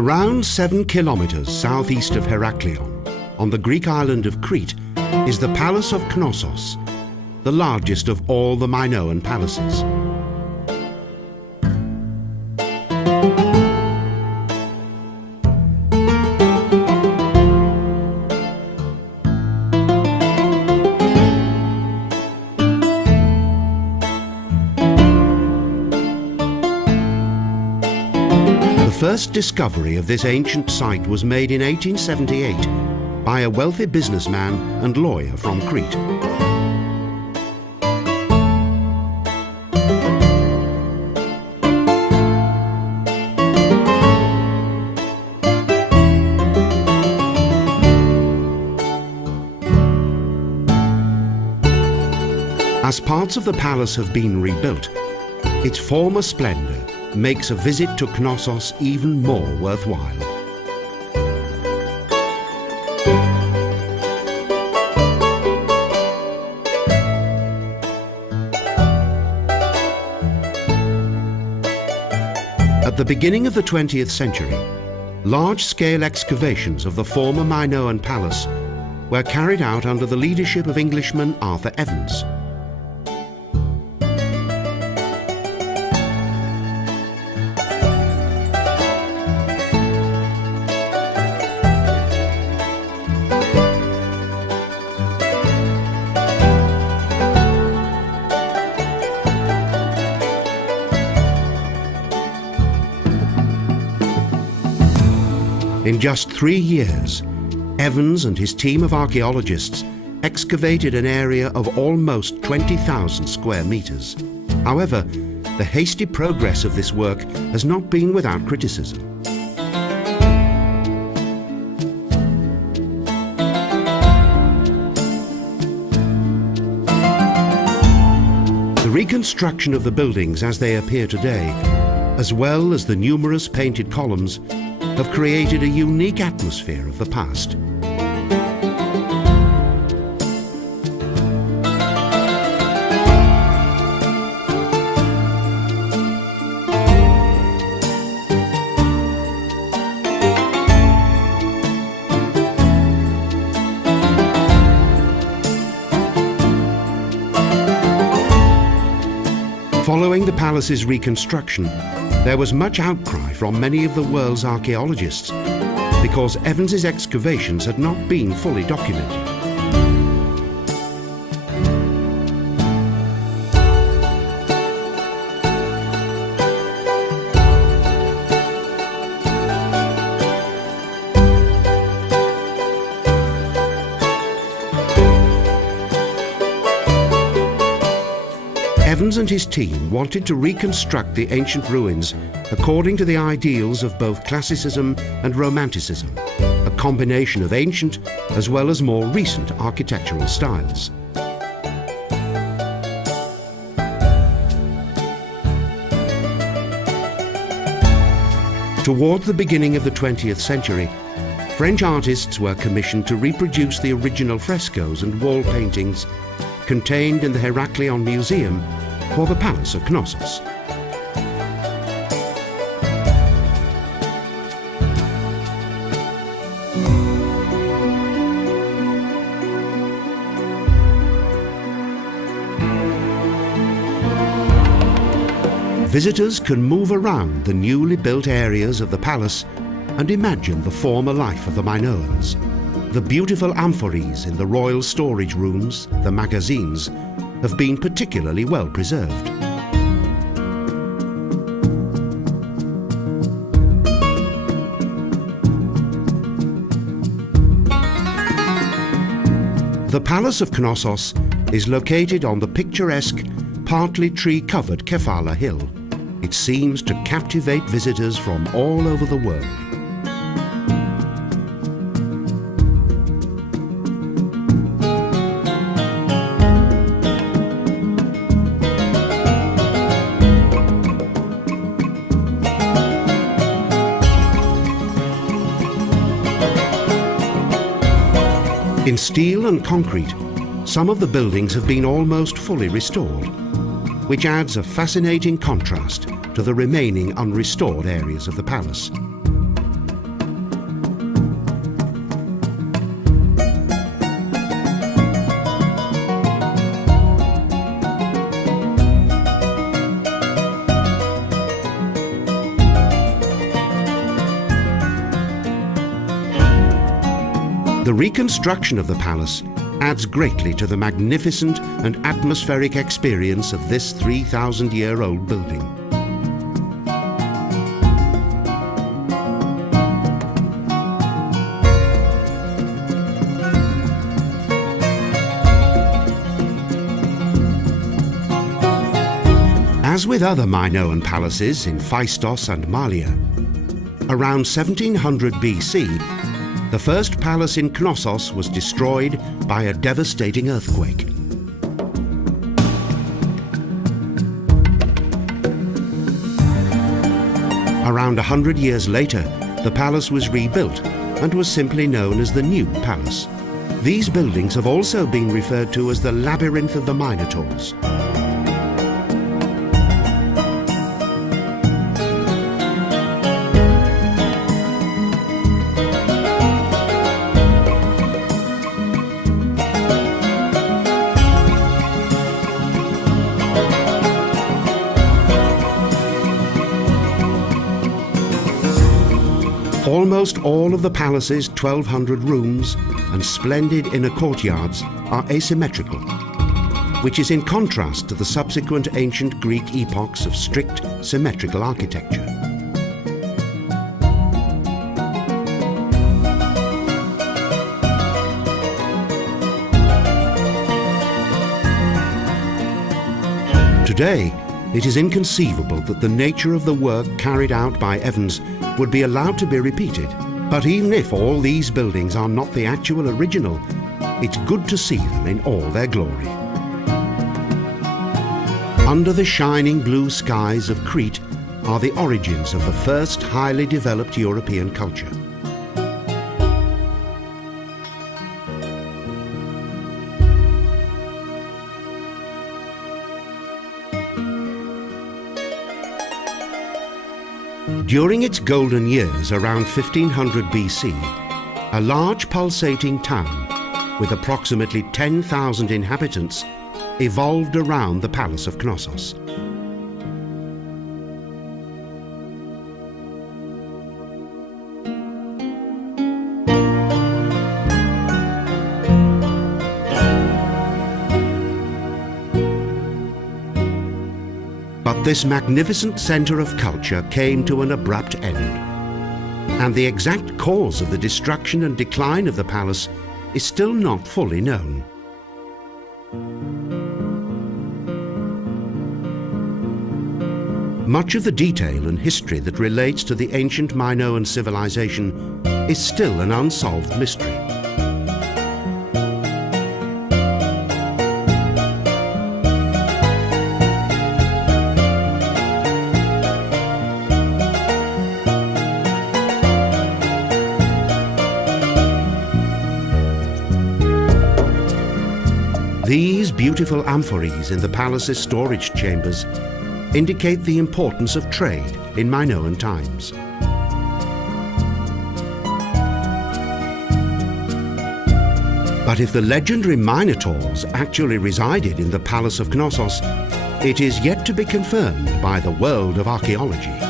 Around 7 kilometres southeast of Heraklion, on the Greek island of Crete, is the Palace of Knossos, the largest of all the Minoan palaces. The first discovery of this ancient site was made in 1878 by a wealthy businessman and lawyer from Crete. As parts of the palace have been rebuilt, its former splendour makes a visit to Knossós even more worthwhile. At the beginning of the 20th century, large-scale excavations of the former Minoan palace were carried out under the leadership of Englishman Arthur Evans. In just 3 years, Evans and his team of archaeologists excavated an area of almost 20,000 square meters. However, the hasty progress of this work has not been without criticism. The reconstruction of the buildings as they appear today, as well as the numerous painted columns, have created a unique atmosphere of the past. Following the palace's reconstruction, there was much outcry from many of the world's archaeologists because Evans's excavations had not been fully documented. Evans and his team wanted to reconstruct the ancient ruins according to the ideals of both classicism and romanticism, a combination of ancient as well as more recent architectural styles. Toward the beginning of the 20th century, French artists were commissioned to reproduce the original frescoes and wall paintings contained in the Heraklion Museum for the Palace of Knossos. Visitors can move around the newly built areas of the palace and imagine the former life of the Minoans. The beautiful amphories in the royal storage rooms, the magazines, have been particularly well preserved. The Palace of Knossos is located on the picturesque, partly tree-covered Kefala Hill. It seems to captivate visitors from all over the world. In steel and concrete, some of the buildings have been almost fully restored, which adds a fascinating contrast to the remaining unrestored areas of the palace. The reconstruction of the palace adds greatly to the magnificent and atmospheric experience of this 3,000-year-old building. As with other Minoan palaces in Phaistos and Malia, around 1700 BC, the first palace in Knossos was destroyed by a devastating earthquake. Around 100 years later, the palace was rebuilt and was simply known as the New Palace. These buildings have also been referred to as the Labyrinth of the Minotaurs. Almost all of the palace's 1,200 rooms and splendid inner courtyards are asymmetrical, which is in contrast to the subsequent ancient Greek epochs of strict symmetrical architecture. Today, it is inconceivable that the nature of the work carried out by Evans would be allowed to be repeated. But even if all these buildings are not the actual original, it's good to see them in all their glory. Under the shining blue skies of Crete are the origins of the first highly developed European culture. During its golden years around 1500 BC, a large pulsating town with approximately 10,000 inhabitants evolved around the Palace of Knossos. But this magnificent centre of culture came to an abrupt end, and the exact cause of the destruction and decline of the palace is still not fully known. Much of the detail and history that relates to the ancient Minoan civilization is still an unsolved mystery. These beautiful amphories in the palace's storage chambers indicate the importance of trade in Minoan times. But if the legendary Minotaurs actually resided in the Palace of Knossos, it is yet to be confirmed by the world of archaeology.